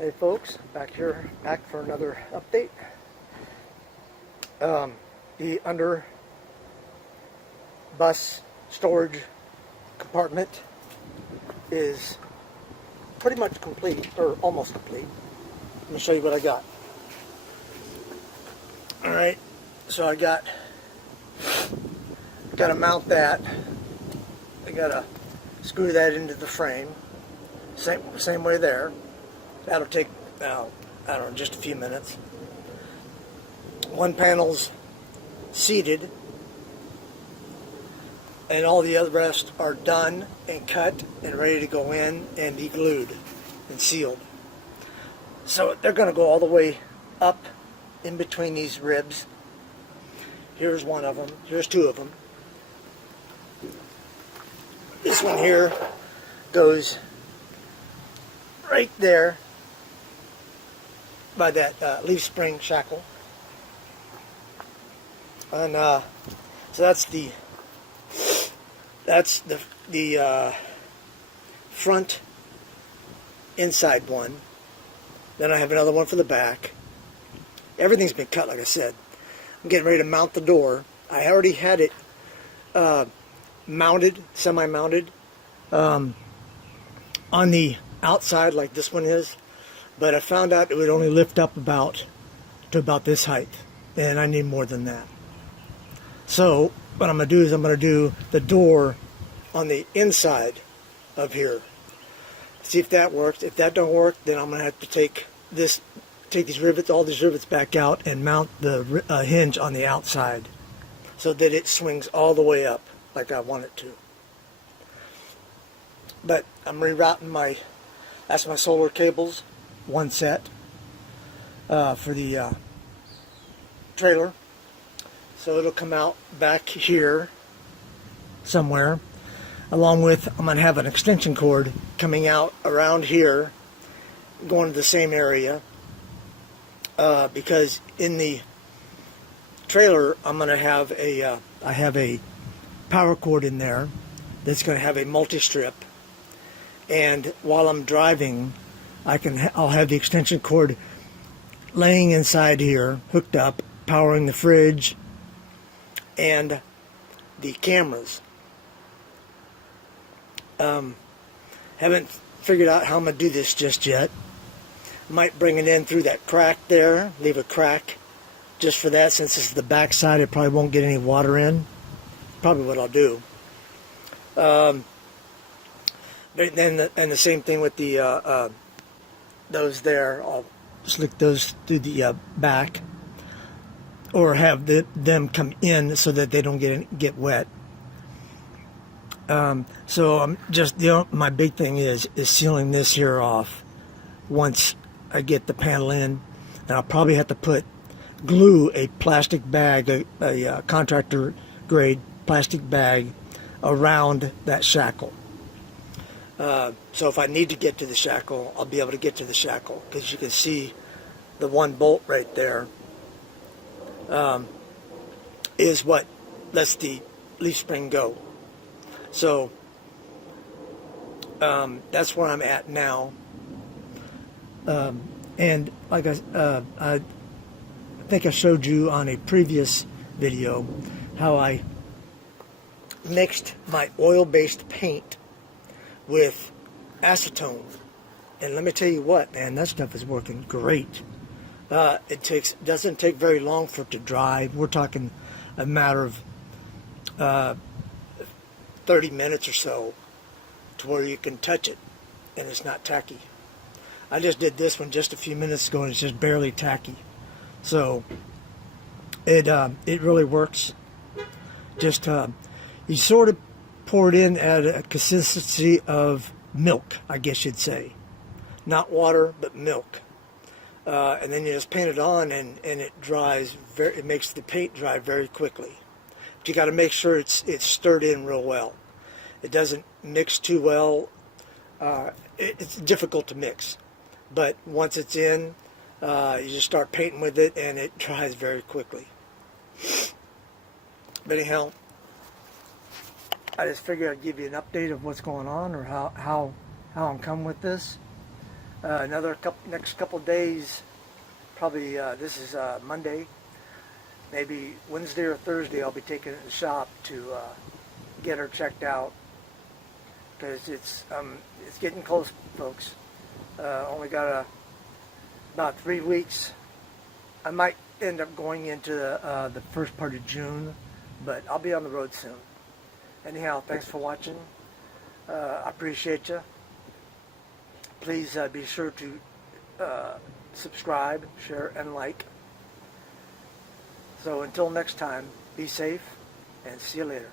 Hey folks, back for another update. The under bus storage compartment is pretty much complete, or almost complete. Let me show you what I got. Alright, so I got to mount that. I got to screw that into the frame. Same way there. That'll take, I don't know, just a few minutes. One panel's seated, and all the other rest are done and cut and ready to go in and be glued and sealed. So they're going to go all the way up in between these ribs. Here's one of them. Here's two of them. This one here goes right there by that leaf spring shackle, and so that's the front inside one. Then I have another one for the back. Everything's been cut, like I said. I'm getting ready to mount the door. I already had it mounted, semi-mounted, on the outside like this one is, but I found out it would only lift up to about this height, and I need more than that. So what I'm going to do is I'm going to do the door on the inside of here. See if that works. If that don't work, then I'm going to have to take these rivets, all these rivets back out and mount the hinge on the outside so that it swings all the way up like I want it to. But I'm rerouting that's my solar cables, one set for the trailer. So it'll come out back here somewhere, along with, I'm going to have an extension cord coming out around here, going to the same area, because in the trailer I'm going to have I have a power cord in there that's going to have a multi-strip. And while I'm driving, I'll have the extension cord laying inside here, hooked up, powering the fridge and the cameras. Haven't figured out how I'm going to do this just yet. Might bring it in through that crack there, leave a crack just for that. Since this is the back side, it probably won't get any water in. Probably what I'll do. And the same thing with the those there. I'll slick those through the back, or have them come in so that they don't get wet. So I'm just my big thing is sealing this here off once I get the panel in, and I'll probably have to glue a plastic bag, a contractor grade plastic bag around that shackle. So if I need to get to the shackle, I'll be able to get to the shackle, because you can see the one bolt right there is what lets the leaf spring go. So that's where I'm at now. And like I think I showed you on a previous video how I mixed my oil-based paint with acetone, and let me tell you what, man, that stuff is working great. It doesn't take very long for it to dry. We're talking a matter of 30 minutes or so to where you can touch it and it's not tacky. I just did this one just a few minutes ago and it's just barely tacky. So it really works. Just you sort of pour it in at a consistency of milk, I guess you'd say. Not water, but milk. And then you just paint it on, and it dries. It makes the paint dry very quickly. But you got to make sure it's stirred in real well. It doesn't mix too well. It's difficult to mix, but once it's in, you just start painting with it, and it dries very quickly. But anyhow, I just figured I'd give you an update of what's going on, or how I'm coming with this. Next couple days, probably this is Monday, maybe Wednesday or Thursday, I'll be taking it to the shop to get her checked out, because it's getting close, folks. Only got about 3 weeks. I might end up going into the first part of June, but I'll be on the road soon. Anyhow, thanks for watching. I appreciate you. Please be sure to subscribe, share, and like. So until next time, be safe, and see you later.